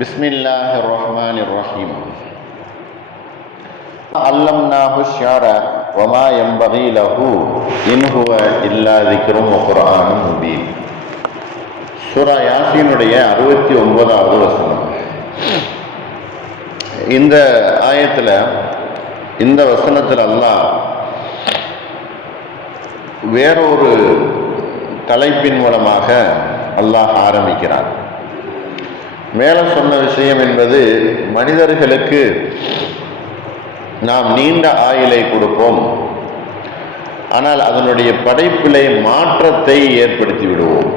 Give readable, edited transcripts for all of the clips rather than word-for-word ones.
பிஸ்மில்லாஹிர் ரஹ்மானிர் ரஹீம். அல்லம்னாஹு ஷ்யர வமா யம்பகி லஹு இன் ஹுவ இல்லா திக்ரும் வ குர்ஆனும் முபீன். சூரா யாசீனுடைய 69வது வசனம். இந்த ஆயத்தில், இந்த வசனத்தில் அல்லாஹ் வேறொரு தலைப்பின் மூலமாக அல்லாஹ் ஆரம்பிக்கிறார். மேலே சொன்ன விஷயம் என்பது, மனிதர்களுக்கு நாம் நீண்ட ஆயுளை கொடுப்போம், ஆனால் அதனுடைய படைப்பிலே மாற்றத்தை ஏற்படுத்தி விடுவோம்.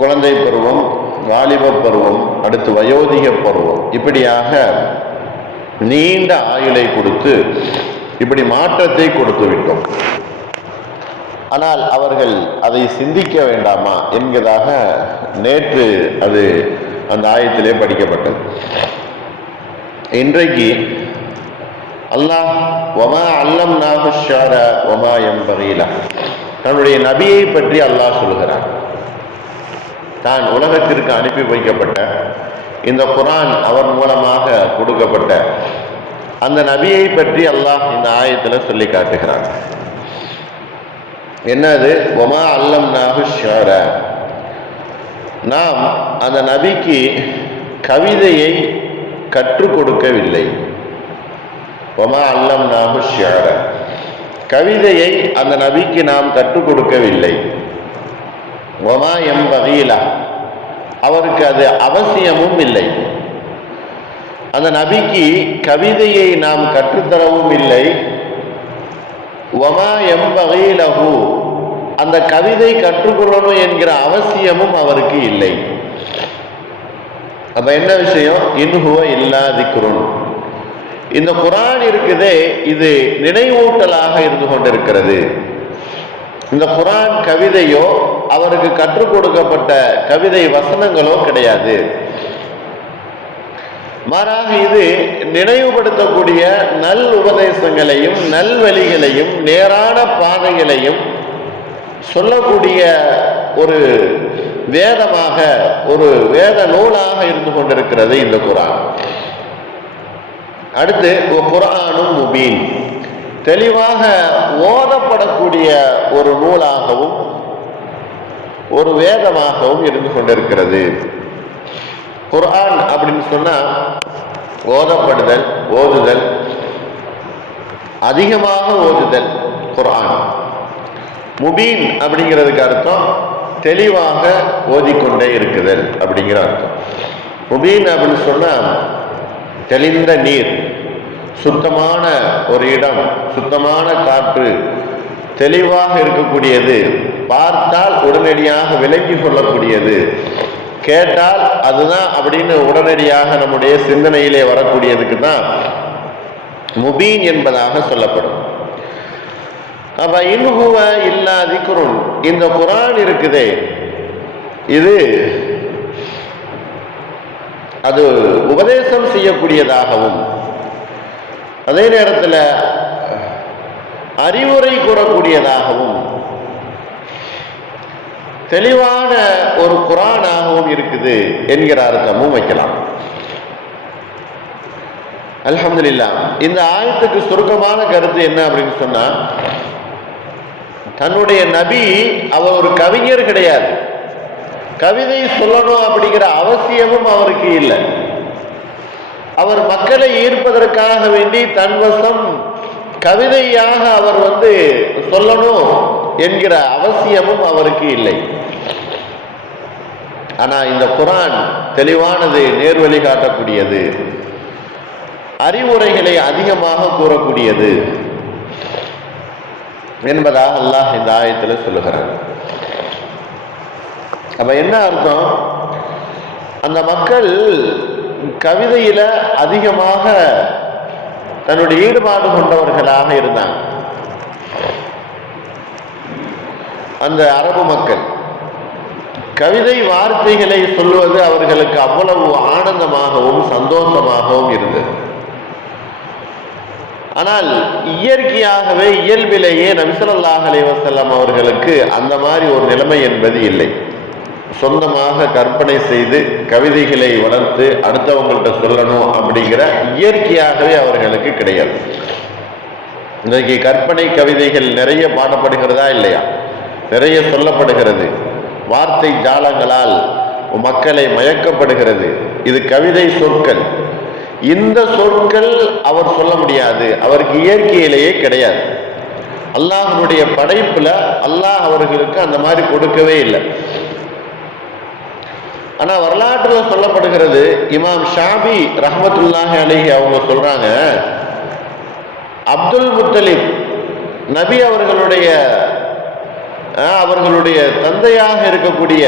குழந்தை பருவம், வாலிப பருவம், அடுத்து வயோதிக பருவம், இப்படியாக நீண்ட ஆயுளை கொடுத்து இப்படி மாற்றத்தை கொடுத்து விட்டோம். ஆனால் அவர்கள் அதை சிந்திக்க வேண்டாமா என்கிறதாக நேற்று அது அந்த ஆயத்திலே படிக்கப்பட்டது. இன்றைக்கு அல்லாஹ் வமா அல்லம்னாஹு ஷ்யர வமா யம்பகி லஹு, தன்னுடைய நபியை பற்றி அல்லாஹ் சொல்கிறார். தான் உலகத்திற்கு அனுப்பி வைக்கப்பட்ட இந்த குர்ஆன் அவர் மூலமாக கொடுக்கப்பட்ட அந்த நபியை பற்றி அல்லாஹ் இந்த ஆயத்தில் சொல்லி காட்டுகிறார். என்னது? வமா அல்லம்னாஹு ஷ்யர, நாம் அந்த நபிக்கு கவிதையை கற்றுக் கொடுக்கவில்லை. வமா அல்லம்னாஹு ஷ்யர, கவிதையை அந்த நபிக்கு நாம் கற்றுக் கொடுக்கவில்லை. வமா யம்பகி லஹு, அவருக்கு அது அவசியமும் இல்லை. அந்த நபிக்கு கவிதையை நாம் கற்றுத்தரவும் இல்லை. வமா யம்பகி லஹு, அந்த கவிதை கற்றுக்கொள்ளணும் என்கிற அவசியமும் அவருக்கு இல்லை. அப்ப என்ன விஷயம்? இன் ஹுவ இல்லா திக்ருன், இந்த குர்ஆன் இருக்குதே, இது நினைவூட்டலாக இருந்து கொண்டிருக்கிறது. இந்த குர்ஆன் கவிதையோ அவருக்கு கற்றுக் கொடுக்கப்பட்ட கவிதை வசனங்களோ கிடையாது. மாறாக இது நினைவுபடுத்தக்கூடிய நல் உபதேசங்களையும் நல்வழிகளையும் நேரான பாதைகளையும் சொல்லக்கூடிய ஒரு வேதமாக, ஒரு வேத நூலாக இருந்து கொண்டிருக்கிறது இந்த குர்ஆன். அடுத்து குர்ஆனும் முபீன், தெளிவாக ஓதப்படக்கூடிய ஒரு நூலாகவும் ஒரு வேதமாகவும் இருந்து கொண்டிருக்கிறது. குர்ஆன் அப்படின்னு சொன்னா ஓதப்படுதல், ஓதுதல், அதிகமாக ஓதுதல் குர்ஆன். முபீன் அப்படிங்கிறதுக்கு அர்த்தம் தெளிவாக ஓதிக்கொண்டே இருக்குதல் அப்படிங்கிற அர்த்தம். முபீன் அப்படின்னு சொன்னா தெளிந்த நீர், சுத்தமான ஒரு இடம், சுத்தமான காற்று, தெளிவாக இருக்கக்கூடியது, பார்த்தால் உடனடியாக விளங்கி கொள்ளக்கூடியது, கேட்டால் அதுதான் அப்படின்னு உடனடியாக நம்முடைய சிந்தனையிலே வரக்கூடியதுக்கு தான் முபீன் என்பதாக சொல்லப்படும். அப்ப இன் ஹுவ இல்லா திக்ருன், இந்த குர்ஆன் இருக்குதே, இது அது உபதேசம் செய்யக்கூடியதாகவும் அதே நேரத்தில் அறிவுரை கூறக்கூடியதாகவும் தெளிவான ஒரு குர்ஆனாகவும் இருக்குது என்கிற அர்த்தமும் வைக்கலாம். அல்ஹம்துலில்லாஹ். இந்த ஆயத்துக்கு சுருக்கமான கருத்து என்ன அப்படின்னு சொன்னா, தன்னுடைய நபி அவர் ஒரு கவிஞர் கிடையாது, கவிதை சொல்லணும் அப்படிங்கிற அவசியமும் அவருக்கு இல்லை. அவர் மக்களை ஈர்ப்பதற்காக வேண்டி தன்வசம் கவிதையாக அவர் சொல்லணும் என்கிற அவசியமும் அவருக்கு இல்லை. ஆனா இந்த குர்ஆன் தெளிவானது, நேர்வழி காட்டக்கூடியது, அறிவுரைகளை அதிகமாக கூறக்கூடியது என்பதாக அல்லாஹ் இந்த ஆயத்தில் சொல்லுகிறார். அப்ப என்ன அர்த்தம்? அந்த மக்கள் கவிதையில அதிகமாக தன்னுடைய ஈடுபாடு கொண்டவர்களாக இருந்தாங்க. அந்த அரபு மக்கள் கவிதை வார்த்தைகளை சொல்வது அவர்களுக்கு அவ்வளவு ஆனந்தமாகவும் சந்தோஷமாகவும் இருந்தது. ஆனால் இயற்கையாகவே இயல்பிலேயே நபி ஸல்லல்லாஹு அலைஹி வஸல்லம் அவர்களுக்கு அந்த மாதிரி ஒரு நிலைமை என்பது இல்லை. சொந்தமாக கற்பனை செய்து கவிதைகளை வளர்த்து அடுத்தவங்கள்ட்ட சொல்லணும் அப்படிங்கிற இயற்கையாகவே அவர்களுக்கு கிடையாது. இன்றைக்கு கற்பனை கவிதைகள் நிறைய பாடப்படுகிறதா இல்லையா? நிறைய சொல்லப்படுகிறது. வார்த்தை ஜாலங்களால் மக்களை மயக்கப்படுகிறது. இது கவிதை சொற்கள். இந்த சொற்கள் அவர் சொல்ல முடியாது, அவருக்கு இயற்கையிலேயே கிடையாது. அல்லாஹ்வுடைய படைப்புல அல்லாஹ் அவர்களுக்கு அந்த மாதிரி கொடுக்கவே இல்லை. ஆனா வரலாற்றில் சொல்லப்படுகிறது, இமாம் ஷாபி ரஹ்மத்துல்லாஹி அலைஹி அவங்க சொல்றாங்க, அப்துல் முத்தலிப் நபி அவர்களுடைய தந்தையாக இருக்கக்கூடிய,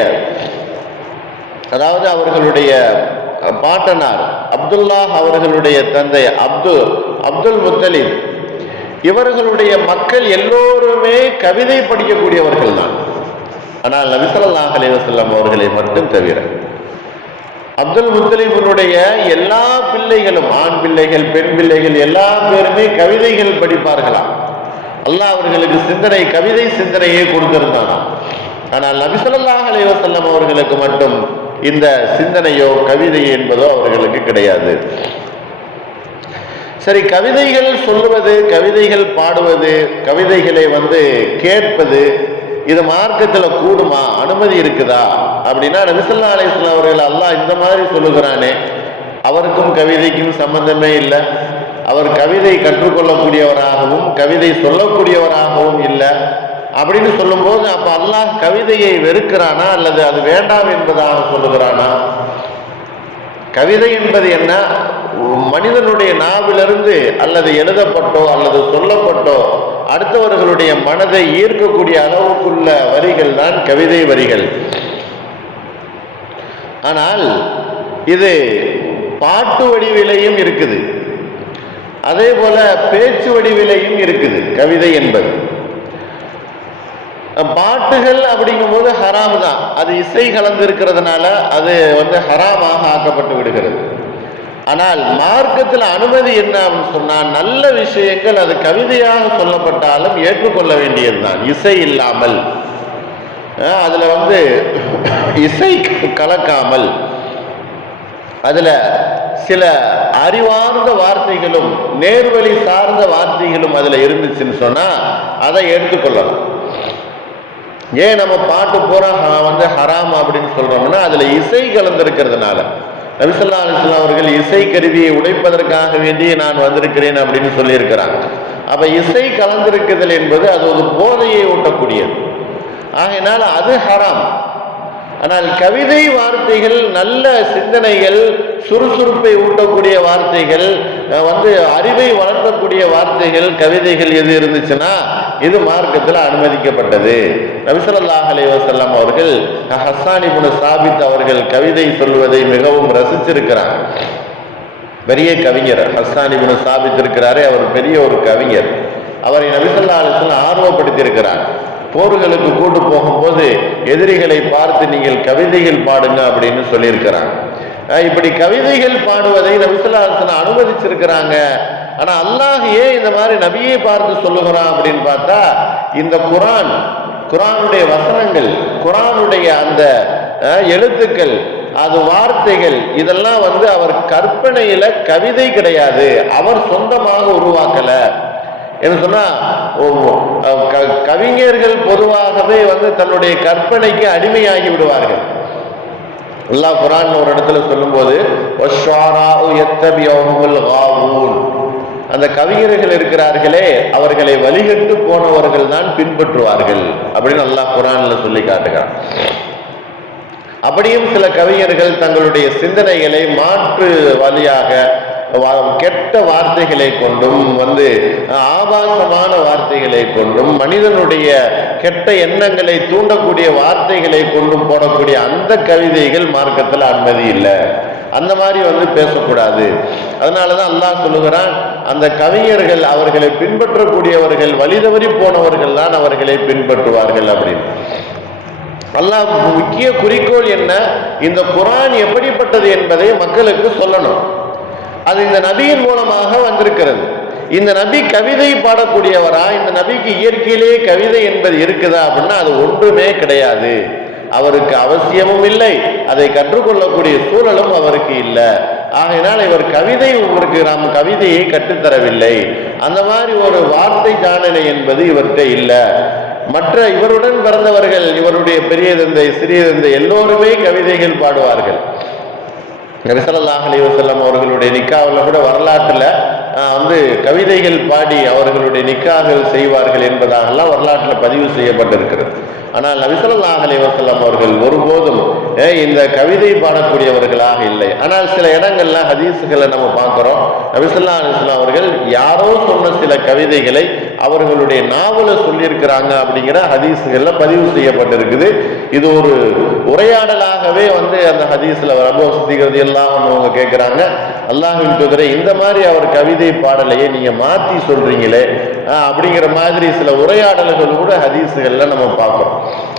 அதாவது அவர்களுடைய பாட்டனார் அப்துல்லாஹ் அவர்களுடைய தந்தை அப்துல் முத்தலிப், இவர்களுடைய மக்கள் எல்லோருமே கவிதை படிக்கக்கூடியவர்கள் தான். ஆனால் நபி ஸல்லல்லாஹு அலைஹி வஸல்லம் அவர்களை மட்டும் தவிர அப்துல் முத்தலிபுடைய எல்லா பிள்ளைகளும், ஆண் பிள்ளைகள் பெண் பிள்ளைகள் எல்லா பேருமே கவிதைகள் படிப்பார்களாம். அல்லாஹ் அவர்களுக்கு கவிதை சிந்தனையை கொடுத்திருந்தானா. ஆனால் நபி ஸல்லல்லாஹு அலைஹி வஸல்லம் அவர்களுக்கு மட்டும் இந்த சிந்தனையோ கவிதை என்பதோ அவர்களுக்கு கிடையாது. சரி, கவிதைகள் சொல்லுவது, கவிதைகள் பாடுவது, கவிதைகளை கேட்பது, இது மார்க்கத்தில் கூடுமா, அனுமதி இருக்குதா அப்படின்னா, நபி ஸல்லல்லாஹு அலைஹி வஸல்லம் அவர்கள் அல்லாஹ் இந்த மாதிரி சொல்லுகிறானே, அவருக்கும் கவிதைக்கும் சம்பந்தமே இல்லை. அவர் கவிதை கற்றுக்கொள்ளக்கூடியவராகவும் கவிதை சொல்லக்கூடியவராகவும் இல்லை அப்படின்னு சொல்லும்போது, அப்ப அல்லாஹ் கவிதையை வெறுக்கிறானா அல்லது அது வேண்டாம் என்பதாக சொல்லுகிறானா? கவிதை என்பது என்ன? மனிதனுடைய நாவிலிருந்து அல்லது எழுதப்பட்டோ அல்லது சொல்லப்பட்டோ அடுத்தவர்களுடைய மனதை ஈர்க்கக்கூடிய அளவுக்குள்ள வரிகள் தான் கவிதை வரிகள். ஆனால் இது பாட்டு வடிவிலையும் இருக்குது, அதே போல பேச்சு வடிவிலையும் இருக்குது கவிதை என்பது. பாட்டுகள் அப்படிங்கும் போது ஹராம் தான், அது இசை கலந்து இருக்கிறதுனால அது ஹராமாக ஆக்கப்பட்டு விடுகிறது. ஆனால் மார்க்கத்தில் அனுமதி என்ன அப்படின்னு சொன்னால், நல்ல விஷயங்கள் அது கவிதையாக சொல்லப்பட்டாலும் ஏற்றுக்கொள்ள வேண்டியதுதான், இசை இல்லாமல். அதுல இசை கலக்காமல் அதுல சில அறிவார்ந்த வார்த்தைகளும் நேர்வழி சார்ந்த வார்த்தைகளும் அதுல இருந்துச்சுன்னு சொன்னா அதை எடுத்துக்கொள்ளலாம். ஏன் நம்ம பாட்டு பூரா ஹராம் அப்படின்னு சொல்றோம்னா, அதுல இசை கலந்திருக்கிறதுனால. நபி ஸல்லல்லாஹு அலைஹி வஸல்லம் அவர்கள் இசை கருவியை உடைப்பதற்காக வேண்டி நான் வந்திருக்கிறேன் அப்படின்னு சொல்லி இருக்கிறாங்க. அப்ப இசை கலந்திருக்குதல் என்பது அது ஒரு போதையை ஊட்டக்கூடியது, ஆகையினால அது ஹராம். ஆனால் கவிதை வார்த்தைகள், நல்ல சிந்தனைகள், சுறுசுறுப்பை ஊட்டக்கூடிய வார்த்தைகள், அறிவை வளர்க்கக்கூடிய வார்த்தைகள், கவிதைகள் எது இருந்துச்சுன்னா இது மார்க்கத்தில் அனுமதிக்கப்பட்டது. நபி ஸல்லல்லாஹு அலைஹி வஸல்லம் அவர்கள் ஹஸ்ஸான் இப்னு சாபித் அவர்கள் கவிதை சொல்வதை மிகவும் ரசிச்சிருக்கிறார். பெரிய கவிஞர் ஹஸ்ஸான் இப்னு சாபித் இருக்கிறாரே, அவர் பெரிய ஒரு கவிஞர். அவரை நபி ஸல்லல்லாஹு அலைஹி வஸல்லம் ஆர்வப்படுத்தி இருக்கிறார். போர்களுக்கு கூட்டு போகும்போது எதிரிகளை பார்த்து நீங்கள் கவிதைகள் பாடுங்க அப்படின்னு சொல்லியிருக்கிறாங்க. இப்படி கவிதைகள் பாடுவதை நபி ஸல்லல்லாஹு அலைஹி வஸல்லம் அனுமதிச்சிருக்கிறாங்க. ஆனா அல்லாஹ் ஏன் இந்த மாதிரி நபியை பார்த்து சொல்லுகிறான் அப்படின்னு பார்த்தா, இந்த குர்ஆனுடைய வசனங்கள், குர்ஆனுடைய அந்த எழுத்துக்கள், அது வார்த்தைகள், இதெல்லாம் அவர் கற்பனையில கவிதை கிடையாது, அவர் சொந்தமாக உருவாக்கல. என்ன சொன்னா, கவிஞர்கள் பொதுவாகவே தன்னுடைய கற்பனைக்கு அடிமையாகி விடுவார்கள். அல்லாஹ் குர்ஆன்ல ஒரு இடத்துல சொல்லும்போது, அந்த கவிஞர்கள் இருக்கிறார்களே, அவர்களை வழிகட்டு போனவர்கள் தான் பின்பற்றுவார்கள் அப்படின்னு அல்லாஹ் குர்ஆன்ல சொல்லி காட்டுகிறான். அப்படியும் சில கவிஞர்கள் தங்களுடைய சிந்தனைகளை மாற்று வழியாக கெட்ட வார்த்தைகளை கொண்டும் ஆபாசமான வார்த்தைகளை கொண்டும் மனிதனுடைய கெட்ட எண்ணங்களை தூண்டக்கூடிய வார்த்தைகளை கொண்டும் போடக்கூடிய அந்த கவிதைகள் மார்க்கத்தில் அனுமதி இல்லை. அந்த மாதிரி பேசக்கூடாது. அதனாலதான் அல்லாஹ் சொல்லுகிறான், அந்த கவிஞர்கள் அவர்களை பின்பற்றக்கூடியவர்கள் வழிதவறி போனவர்கள் தான் அவர்களை பின்பற்றுவார்கள் அப்படின்னு. அல்லாஹ் முக்கிய குறிக்கோள் என்ன? இந்த குர்ஆன் எப்படிப்பட்டது என்பதை மக்களுக்கு சொல்லணும். அது இந்த நபியின் மூலமாக வந்திருக்கிறது. இந்த நபி கவிதை பாடக்கூடியவரா? இந்த நபிக்கு இயற்கையிலேயே கவிதை என்பது இருக்குதா அப்படின்னா அது ஒன்றுமே கிடையாது. அவருக்கு அவசியமும் இல்லை, அதை கற்றுக்கொள்ளக்கூடிய சூழலும் அவருக்கு இல்லை. ஆகையினால் இவர் கவிதை, உங்களுக்கு நாம் கவிதையை கற்றுத்தரவில்லை, அந்த மாதிரி ஒரு வார்த்தை ஜானனை என்பது இவர்கிட்ட இல்லை. மற்ற இவருடன் பிறந்தவர்கள், இவருடைய பெரிய தந்தை சிறிய தந்தை எல்லோருமே கவிதைகள் பாடுவார்கள். நபி ஸல்லல்லாஹு அலைஹி வஸல்லம் அவர்களுடைய நிக்காவில் கூட வரலாற்றில் கவிதைகள் பாடி அவர்களுடைய நிக்காகள் செய்வார்கள் என்பதாகலாம் வரலாற்றில் பதிவு செய்யப்பட்டிருக்கிறது. ஆனால் நபி ஸல்லல்லாஹு அலைஹி வஸல்லம் அவர்கள் ஒருபோதும் இந்த கவிதை பாடக்கூடியவர்களாக இல்லை. ஆனால் சில இடங்கள்ல ஹதீஸுகளை நம்ம பார்க்கிறோம், நபி ஸல்லல்லாஹு அலைஹி வஸல்லம் அவர்கள் யாரோ சொன்ன சில கவிதைகளை அவர்களுடைய நாவல சொல்லியிருக்கிறாங்க அப்படிங்கிற ஹதீஸுகள்ல பதிவு செய்யப்பட்டிருக்குது. இது ஒரு உரையாடலாகவே அந்த ஹதீஸ்ல அபூ எல்லாம் அவங்க கேட்கிறாங்க, அல்லாஹ்வின் தூதரே இந்த மாதிரி அவர் கவிதை பாடலையே நீங்க மாத்தி சொல்றீங்களே அப்படிங்கிற மாதிரி சில உரையாடல்கள் கூட ஹதீஸுகள்ல நம்ம பார்க்கிறோம்.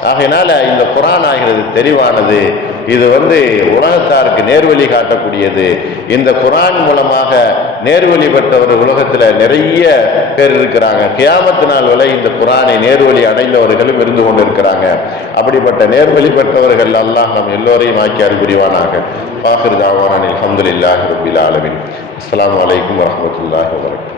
ஆகையினால இந்த குர்ஆன் ஆகிறது தெளிவானது, இது உலகத்தாருக்கு நேர்வழி காட்டக்கூடியது. இந்த குர்ஆன் மூலமாக நேர்வழி பெற்றவர் உலகத்துல நிறைய பேர் இருக்கிறாங்க. கியாமத் நாள் வரை இந்த குர்ஆனை நேர்வழி அடைந்தவர்களும் இருந்து கொண்டு இருக்கிறாங்க. அப்படிப்பட்ட நேர்வழி பெற்றவர்கள் அல்லாஹ் நம் எல்லோரையும் ஆக்கி அருள்புரிவானாக. ஆகிர் தாவானா அல்ஹம்துலில்லாஹி ரப்பில் ஆலமீன். அஸ்ஸலாமு அலைக்கும் வரஹ்மத்துல்லாஹி வபரகாத்துஹு.